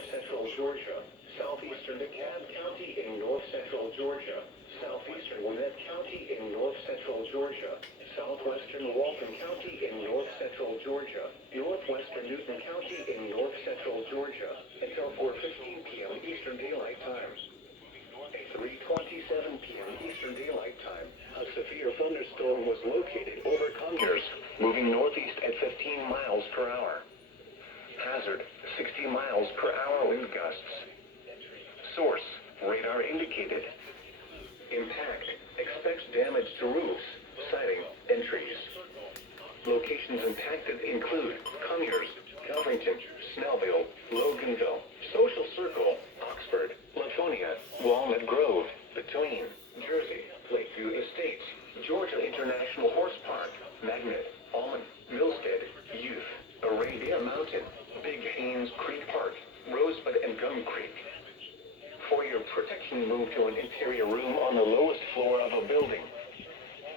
north central Georgia. Southeastern DeKalb County in north central Georgia. Southeastern Gwinnett County in north central Georgia. Southwestern Walton County in north central Georgia. Northwestern Newton County in north central Georgia until 4:15 p.m. Eastern Daylight Time. At 3:27 p.m. Eastern Daylight Time, a severe thunderstorm was located over Conyers, moving northeast at 15 miles per hour. Hazard, 60 miles per hour wind gusts. Source, radar indicated. Impact, expects damage to roofs, siding, and trees. Locations impacted include Conyers, Covington, Snellville, Loganville, Social Circle, Oxford, Latonia, Walnut Grove, Between, Jersey, Lakeview Estates, Georgia International Horse Park, Magnet, Almond, Milstead, Youth, Arabia Mountain, Big Haynes Creek Park, Rosebud and Gum Creek. For your protection, move to an interior room on the lowest floor of a building.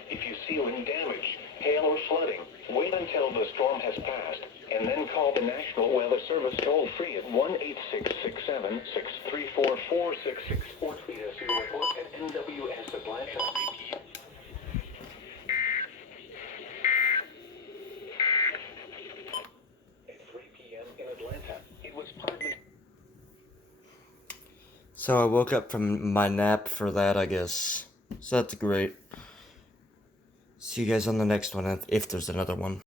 If you see wind damage, hail or flooding, wait until the storm has passed, and then call the National Weather Service toll-free at 1-866-7-634-4664 or tweet us your report at NWS Atlanta. At 3 p.m. in Atlanta, it was partly... So I woke up from my nap for that, I guess. So that's great. See you guys on the next one, if there's another one.